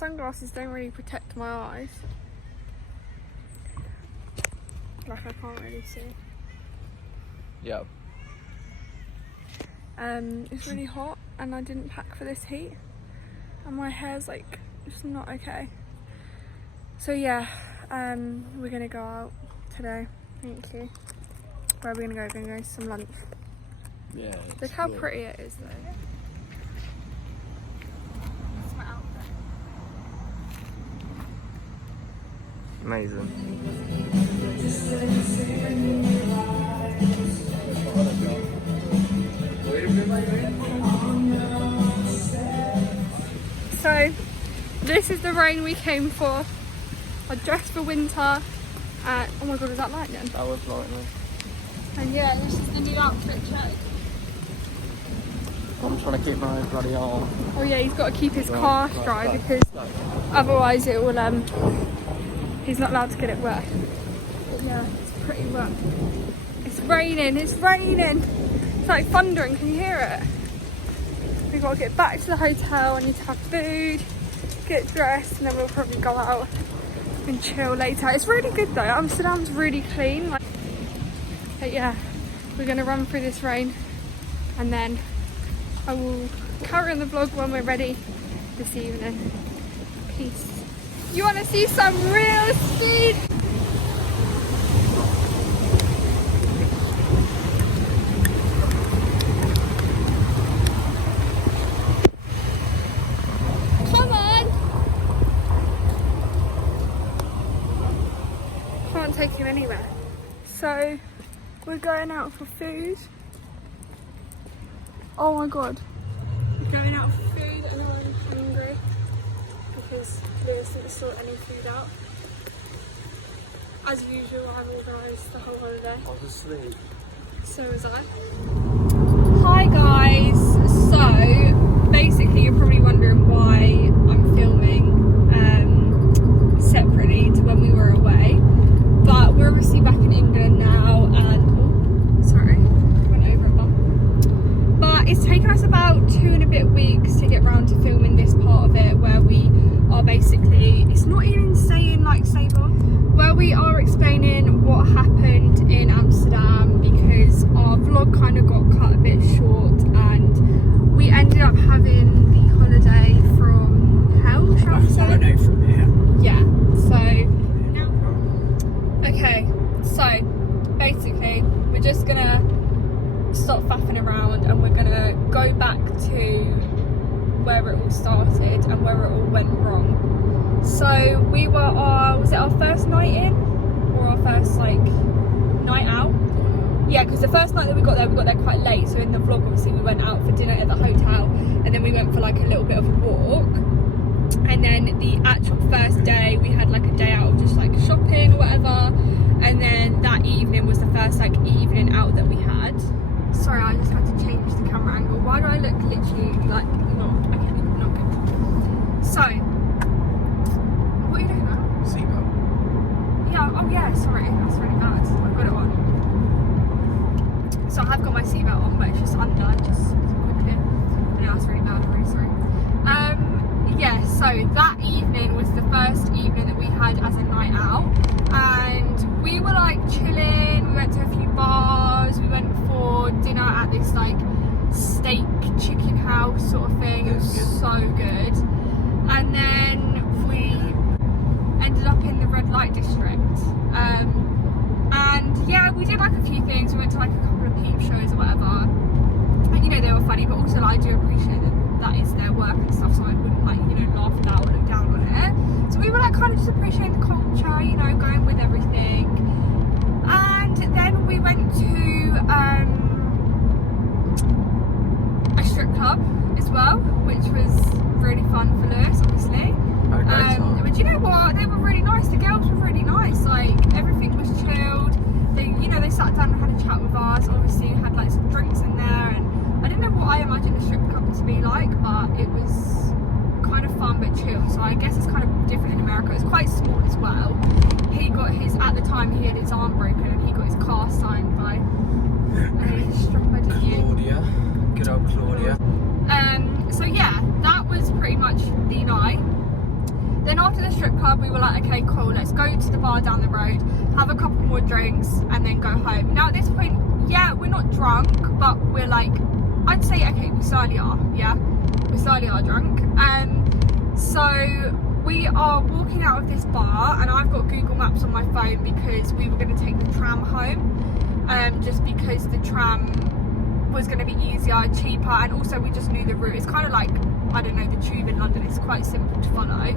sunglasses don't really protect my eyes. Like I can't really see. Yeah. It's really hot and I didn't pack for this heat. And my hair's like just not okay. So yeah, we're gonna go out today. Thank you. Where are we gonna go? We're gonna go to some lunch. Yeah. Look how pretty it is though. That's my outfit. Amazing. So, this is the rain we came for. I dressed for winter. Oh my god, is that lightning? That was lightning. And yeah, this is the new outfit check. I'm trying to keep my bloody arm. Oh yeah, he's got to keep his car dry because otherwise it will, he's not allowed to get it wet. But yeah, it's pretty wet. It's raining, it's raining. It's like thundering, can you hear it? We've got to get back to the hotel, I need to have food, get dressed, and then we'll probably go out and chill later. It's really good though, Amsterdam's really clean. But yeah, we're going to run through this rain and then I will carry on the vlog when we're ready this evening. Peace. You want to see some real speed? Come on! Can't take him anywhere. So we're going out for food. Oh my god. We're going out for food and I'm hungry because Lewis didn't sort any food out. As usual, I've organised the whole holiday. I was asleep. So was I. Hi guys. So basically you're probably wondering why I'm filming separately to when we were away. But we're obviously back in England now and it's taken us about 2 and a bit weeks to get round to filming this part of it where we are basically, it's not even saying like save off, where we are explaining what happened in Amsterdam because our vlog kind of got cut a bit short and we ended up having the holiday from hell, shall I say? Holiday from here. Yeah, so now, okay, so basically we're just gonna stop faffing around and we're gonna go back to where it all started and where it all went wrong. So we were was it our first night in or our first like night out? Yeah, because the first night that we got there quite late, so in the vlog obviously we went out for dinner at the hotel and then we went for like a little bit of a walk, and then the actual first day we had like a day out of just like shopping or whatever, and then that evening was the first like evening out that we had. Sorry, I just had to change the camera angle. Why do I look literally like not good? So, what are you doing now? Seatbelt. Yeah, oh yeah, sorry, that's really bad. I've got it on. So I have got my seatbelt on, but it's just under, just quickly. Yeah, that's really bad, I'm really sorry. Yeah, so that evening was the first evening that we had as a night out. And we were like chilling, we went to a few bars, we went for dinner at this like steak chicken house sort of thing. It was so good. And then we ended up in the red light district. And yeah, we did like a few things. We went to like a couple of peep shows or whatever. And you know, they were funny, but also like, I do appreciate that is their work and stuff, so I wouldn't like, you know, laugh down or look down on it. So we were like kind of just appreciating the culture, you know, going with everything. And then we went to a strip club as well, which was really fun for Lewis, obviously. But you know what? They were really nice. The girls were really nice. Like everything was chilled. They, you know, they sat down and had a chat with us. Obviously, had like some drinks in there, and I didn't know what I imagined a strip club to be like, but it was kind of fun but chill. So I guess it's kind of different in America. It's quite small as well. He got his, at the time he had his arm broken and he got his car signed by a stripper, didn't you? Claudia. Good old Claudia. So yeah, that was pretty much the night. after the strip club, we were like, okay, cool, let's go to the bar down the road, have a couple more drinks, and then go home. Now at this point, yeah, we're not drunk, but we're like, I'd say, okay, we slightly are, yeah, we slightly are drunk. So we are walking out of this bar, and I've got Google Maps on my phone because we were going to take the tram home, just because the tram was going to be easier, cheaper, and also we just knew the route. It's kind of like, I don't know, the tube in London. It's quite simple to follow.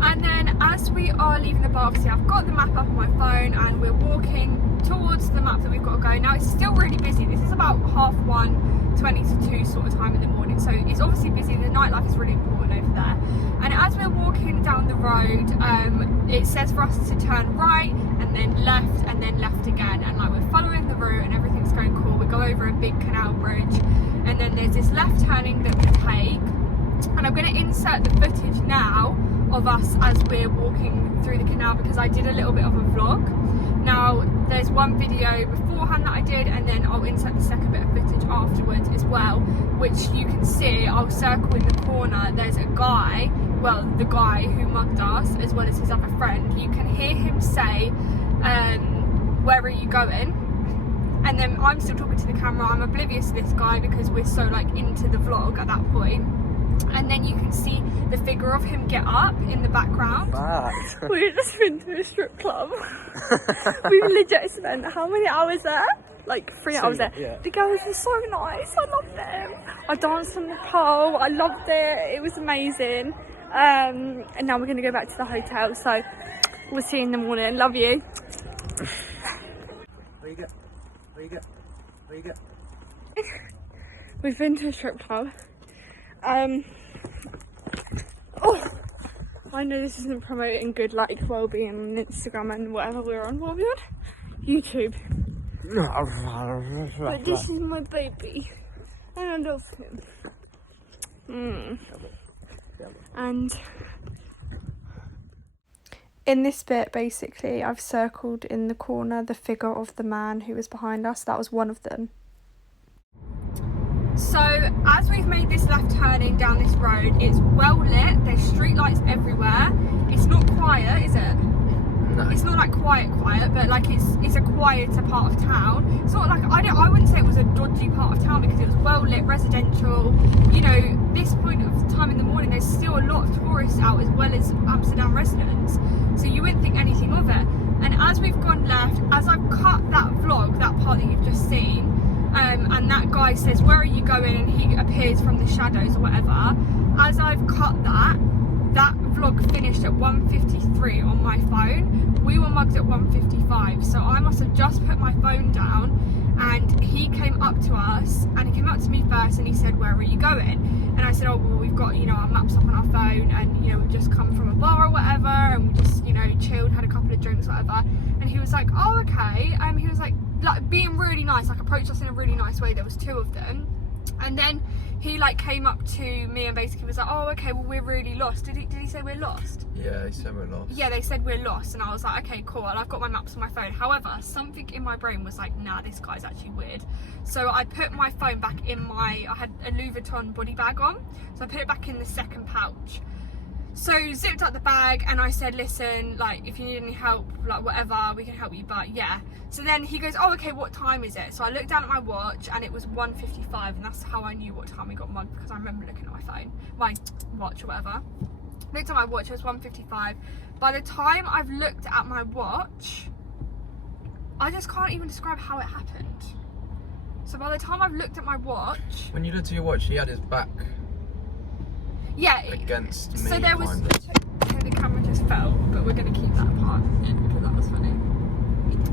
And then as we are leaving the bar, obviously I've got the map up on my phone, and we're walking towards the map that we've got to go. Now it's still really busy. This is about 1:30, 20 to 2 sort of time in the morning, so it's obviously busy. The nightlife is really important over there. And as we're walking down the road, it says for us to turn right and then left again, and like we're following the route and everything's going cool. We go over a big canal bridge, and then there's this left turning that we take, and I'm going to insert the footage now of us as we're walking through the canal because I did a little bit of a vlog. Now there's one video beforehand that I did, and then I'll insert the second bit of footage afterwards as well, which you can see. I'll circle in the corner. There's a guy, well, the guy who mugged us, as well as his other friend. You can hear him say, where are you going? And then I'm still talking to the camera. I'm oblivious to this guy because we're so like into the vlog at that point. And then you can see the figure of him get up in the background. We've just been to a strip club. We've legit spent how many hours there? Like 3 hours there. Yeah. The girls were so nice. I loved them. I danced on the pole. I loved it. It was amazing. And now we're going to go back to the hotel. So we'll see you in the morning. Love you. Where you go? Where you go? Where you go? We've been to a strip club. I know this isn't promoting good like well-being on Instagram and whatever we're on. What are we on? YouTube. But this is my baby, and I love him. And in this bit, basically, I've circled in the corner the figure of the man who was behind us. That was one of them. So as we've made this left turning down this road, it's well lit, there's street lights everywhere. It's not quiet, is it? No. It's not like quiet, but like it's a quieter part of town. It's not like, I wouldn't say it was a dodgy part of town because it was well lit, residential. You know, this point of time in the morning, there's still a lot of tourists out as well as Amsterdam residents. So you wouldn't think anything of it. And as we've gone left, as I've cut that vlog, that part that you've just seen, and that guy says, where are you going? And he appears from the shadows or whatever. As I've cut that vlog finished at 1:53 on my phone. We were mugged at 1:55, so I must have just put my phone down, and he came up to us, and he came up to me first, and he said, where are you going? And I said, oh, well, we've got, you know, our maps up on our phone, and, you know, we've just come from a bar or whatever, and we just, you know, chilled, had a couple of drinks, whatever. And he was like, oh, okay. He was like being really nice, like approached us in a really nice way. There was two of them, and then he like came up to me and basically was like, oh, okay, well, we're really lost. Did he say we're lost? Yeah, they said we're lost. Yeah, they said we're lost, and I was like, okay, cool, and I've got my maps on my phone. However, something in my brain was like, nah, this guy's actually weird. So I put my phone back in I had a Louis Vuitton body bag on, so I put it back in the second pouch. So zipped up the bag, and I said, listen, like, if you need any help, like whatever, we can help you, but yeah. So then he goes, oh, okay, what time is it? So I looked down at my watch, and it was 1:55, and that's how I knew what time we got mugged, because I remember looking at my phone, my watch or whatever. Looked at my watch, it was 1:55. By the time I've looked at my watch, I just can't even describe how it happened. So by the time I've looked at my watch... When you looked at your watch, he had his back... Yeah, against me. So there was. Okay, the camera just fell, but we're going to keep that part in because that was funny.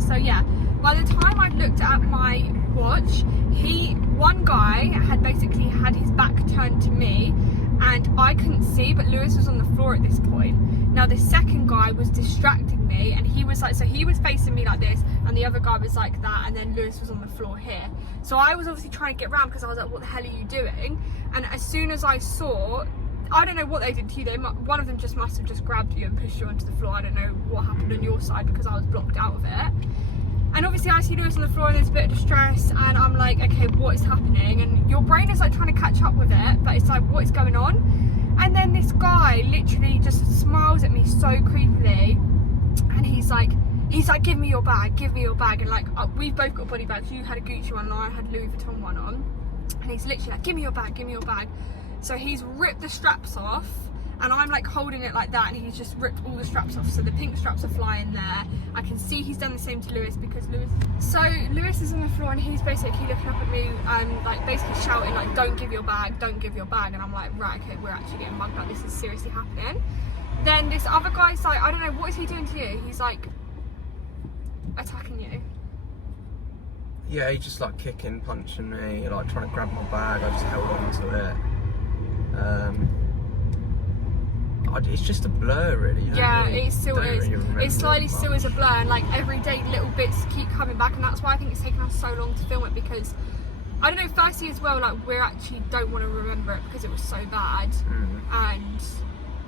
So yeah, by the time I looked at my watch, one guy had basically had his back turned to me, and I couldn't see, but Lewis was on the floor at this point. Now the second guy was distracting me, and he was like, so he was facing me like this, and the other guy was like that, and then Lewis was on the floor here. So I was obviously trying to get around because I was like, what the hell are you doing? And as soon as I saw, I don't know what they did to you. One of them just must have just grabbed you and pushed you onto the floor. I don't know what happened on your side because I was blocked out of it. And obviously I see Lewis on the floor and there's a bit of distress, and I'm like, okay, what is happening? And your brain is like trying to catch up with it, but it's like, what is going on? And then this guy literally just smiles at me so creepily, and he's like, give me your bag, and like we've both got body bags. You had a Gucci one and I had Louis Vuitton one on, and he's literally like, give me your bag. So he's ripped the straps off, and I'm like holding it like that, and he's just ripped all the straps off, so the pink straps are flying there. I can see he's done the same to Lewis, because Lewis is on the floor, and he's basically looking up at me, like basically shouting like, don't give your bag, and I'm like, right, okay, we're actually getting mugged, like this is seriously happening. Then this other guy's like, I don't know, what is he doing to you? He's like attacking you. Yeah, he's just like kicking, punching me, like trying to grab my bag. I just held on to it. It's just a blur, really. Yeah, it still is. It slightly still is a blur, and like everyday little bits keep coming back, and that's why I think it's taken us so long to film it, because I don't know, firstly as well, like we actually don't want to remember it because it was so bad, and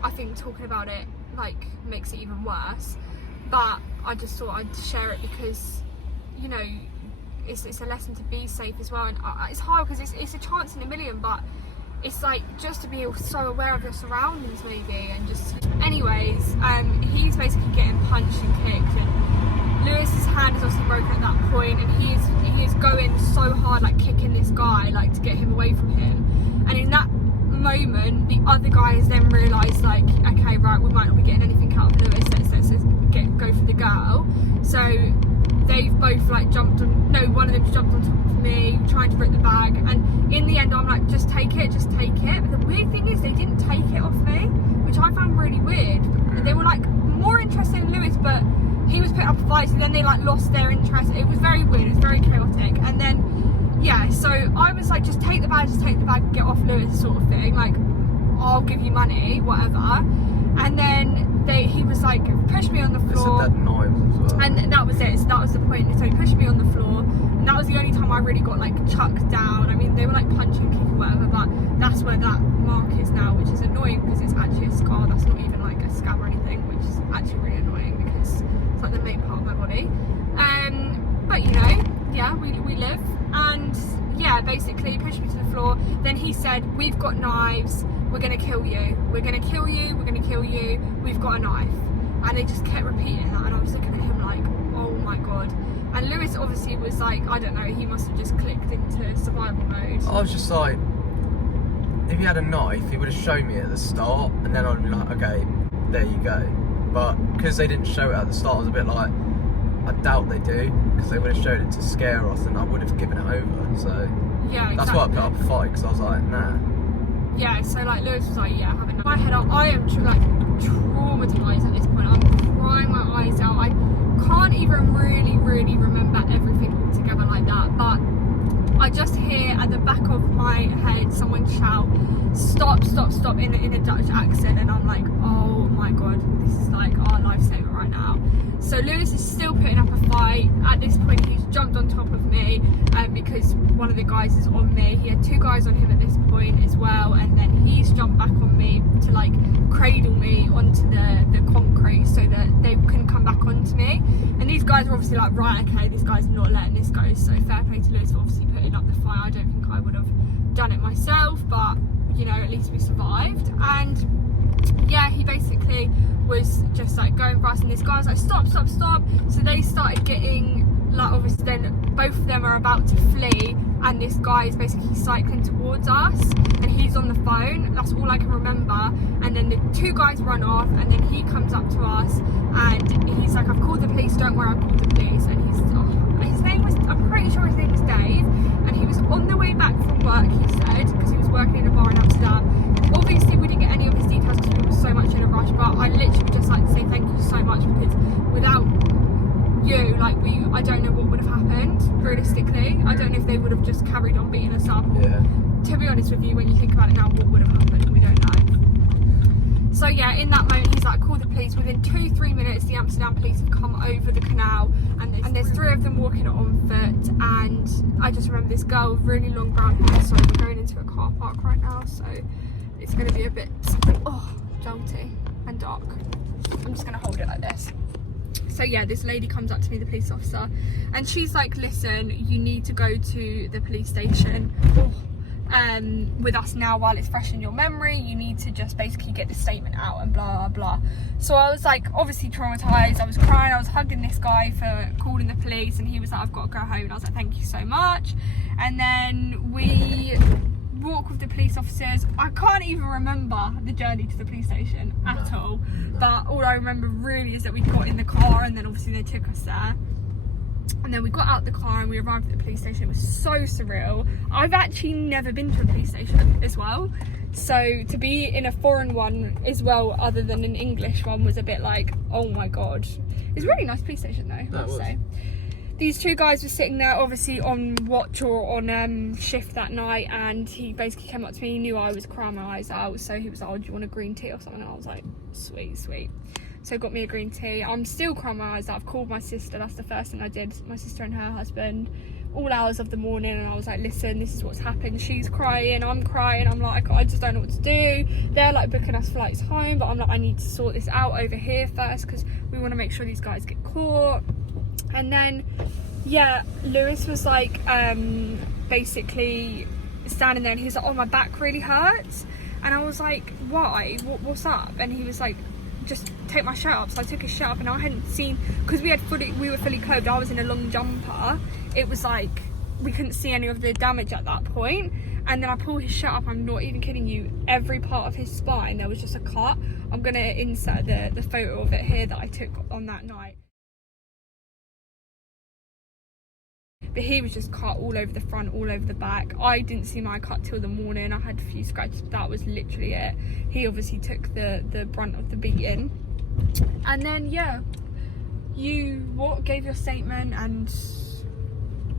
I think talking about it like makes it even worse. But I just thought I'd share it because, you know, it's a lesson to be safe as well, and it's hard because it's a chance in a million, but it's like just to be so aware of your surroundings maybe, and just anyways, he's basically getting punched and kicked, and Lewis's hand is obviously broken at that point, and he is going so hard, like kicking this guy like to get him away from him. And in that moment the other guys then realised like, okay, right, we might not be getting anything out of Lewis, let's go for the girl. So they've both like jumped on, no, one of them jumped on top of me trying to rip the bag, and in the end I'm like, just take it. But the weird thing is they didn't take it off me, which I found really weird. They were like more interested in Lewis, but he was putting up a fight, so then they like lost their interest. It was very weird, it was very chaotic. And then yeah, so I was like, just take the bag, get off Lewis, sort of thing, like I'll give you money, whatever. And then he was like, pushed me on the floor. They said they had knives as well. And that was it, so that was the point. So he pushed me on the floor, and that was the only time I really got like chucked down. I mean, they were like punching, kicking, whatever, but that's where that mark is now, which is annoying because it's actually a scar. That's not even like a scab or anything, which is actually really annoying because it's like the main part of my body. But you know, yeah, we live. And yeah, basically he pushed me to the floor. Then he said, we've got knives, we're gonna kill you, we've got a knife. And they just kept repeating that, and I was looking at him like, oh my god. And Lewis obviously was like, I don't know, he must have just clicked into survival mode. I was just like, if he had a knife, he would have shown me at the start, and then I'd be like, okay, there you go. But because they didn't show it at the start, I was a bit like, I doubt they do, because they would have showed it to scare us, and I would have given it over. So yeah, exactly. That's why I put up a fight, because I was like, nah. Yeah, so like Lewis was like, yeah, having my head up. I am like traumatised at this point. I'm crying my eyes out. I can't even really remember everything all together like that, but I just hear at the back of my head someone shout, stop in a Dutch accent, and I'm like, oh my god, this is like our lifesaver right now. So Lewis is still putting up a fight. At this point he's jumped on top of me because one of the guys is on me. He had two guys on him at this point as well, and then he's jumped back on me to like cradle me onto the concrete so that they couldn't come back onto me. And these guys are obviously like, right, okay, this guy's not letting this go, so fair play to Lewis for obviously putting up the fight. I don't think I would have done it myself, but you know, at least we survived. And yeah, he basically was just like going for us, and this guy was like, stop. So they started getting like, obviously then both of them are about to flee, and this guy is basically cycling towards us, and he's on the phone. That's all I can remember. And then the two guys run off, and then he comes up to us, and he's like, I've called the police, don't worry, I've called the police. And his name was, I'm pretty sure his name was Dave, and he was on the way back from work, he said, because he was working in a bar in Amsterdam. Obviously we didn't get any of his details because we were so much in a rush, but I literally would just like to say thank you so much, because without you, like I don't know what would have happened realistically. I don't know if they would have just carried on beating us up, or, yeah. To be honest with you, when you think about it now, what would have happened, we don't know. So yeah, in that moment he's like, call the police. Within 2-3 minutes the Amsterdam police have come over the canal, and there's three of them walking on foot. And I just remember this girl with really long brown hair. So we're going into a car park right now, so it's going to be a bit jolty and dark. I'm just going to hold it like this. So yeah, this lady comes up to me, the police officer, and she's like, listen, you need to go to the police station. with us now while it's fresh in your memory. You need to just basically get the statement out and blah, blah, blah. So I was like, obviously traumatised. I was crying. I was hugging this guy for calling the police, and he was like, I've got to go home. And I was like, thank you so much. And then we walk with the police officers. I can't even remember the journey to the police station at all. But all I remember really is that we got in the car, and then obviously they took us there. And then we got out the car and we arrived at the police station. It was so surreal. I've actually never been to a police station as well. So to be in a foreign one as well, other than an English one, was a bit like, oh my God. It's a really nice police station though, I would say. These two guys were sitting there obviously on watch or on shift that night, and he basically came up to me. He knew I was crying my eyes out, so he was like, oh, do you want a green tea or something? And I was like, sweet, sweet. So got me a green tea. I'm still crying my eyes out. I've called my sister. That's the first thing I did. My sister and her husband, all hours of the morning, and I was like, listen, this is what's happened. She's crying, I'm crying. I'm like, I just don't know what to do. They're like booking us flights home, but I'm like, I need to sort this out over here first, because we want to make sure these guys get caught. And then, yeah, Lewis was like, basically standing there, and he was like, oh, my back really hurts. And I was like, why? What's up? And he was like, just take my shirt up. So I took his shirt up, and I hadn't seen, because we were fully clothed. I was in a long jumper. It was like we couldn't see any of the damage at that point. And then I pulled his shirt up. I'm not even kidding you. Every part of his spine, there was just a cut. I'm gonna insert the photo of it here that I took on that night. But he was just cut all over the front, all over the back. I didn't see my cut till the morning. I had a few scratches, but that was literally it. He obviously took the brunt of the beating. And then, yeah, you gave your statement, and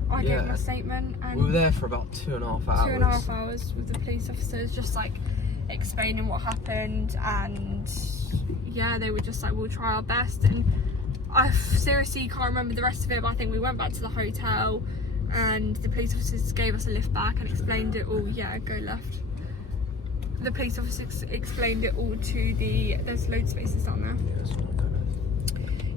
I gave my statement. And we were there for about 2.5 hours. 2.5 hours with the police officers, just like explaining what happened. And yeah, they were just like, we'll try our best. And I seriously can't remember the rest of it, but I think we went back to the hotel, and the police officers gave us a lift back and explained it all. Yeah, go left. The police officers explained it all to there's loads of spaces down there.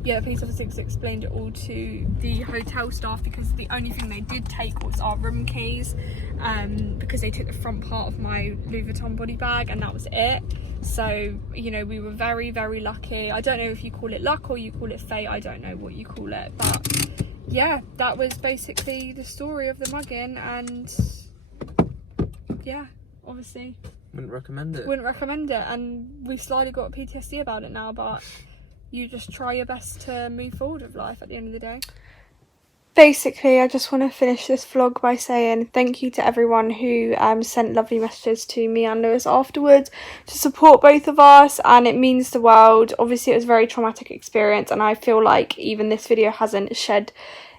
Yeah, the police officers explained it all to the hotel staff, because the only thing they did take was our room keys, because they took the front part of my Louis Vuitton body bag, and that was it. So, you know, we were very, very lucky. I don't know if you call it luck or you call it fate. I don't know what you call it. But yeah, that was basically the story of the mugging. And yeah, obviously wouldn't recommend it. Wouldn't recommend it. And we've slightly got PTSD about it now, but you just try your best to move forward with life at the end of the day. Basically, I just want to finish this vlog by saying thank you to everyone who sent lovely messages to me and Lewis afterwards to support both of us, and it means the world. Obviously, it was a very traumatic experience, and I feel like even this video hasn't shed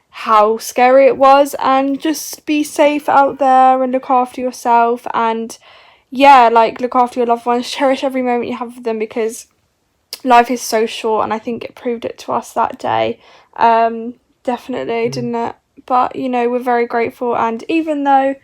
how scary it was. And just be safe out there and look after yourself, and yeah, like, look after your loved ones. Cherish every moment you have with them, because life is so short, and I think it proved it to us that day. Definitely, didn't it? But, you know, we're very grateful, and even though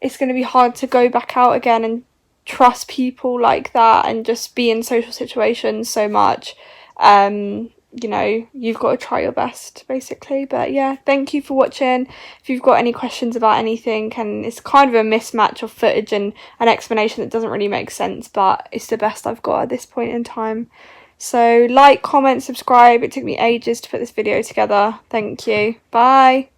it's going to be hard to go back out again and trust people like that and just be in social situations so much, you know, you've got to try your best, basically. But yeah, thank you for watching. If you've got any questions about anything, and it's kind of a mismatch of footage and an explanation that doesn't really make sense, but it's the best I've got at this point in time. So like, comment, subscribe. It took me ages to put this video together. Thank you. Bye.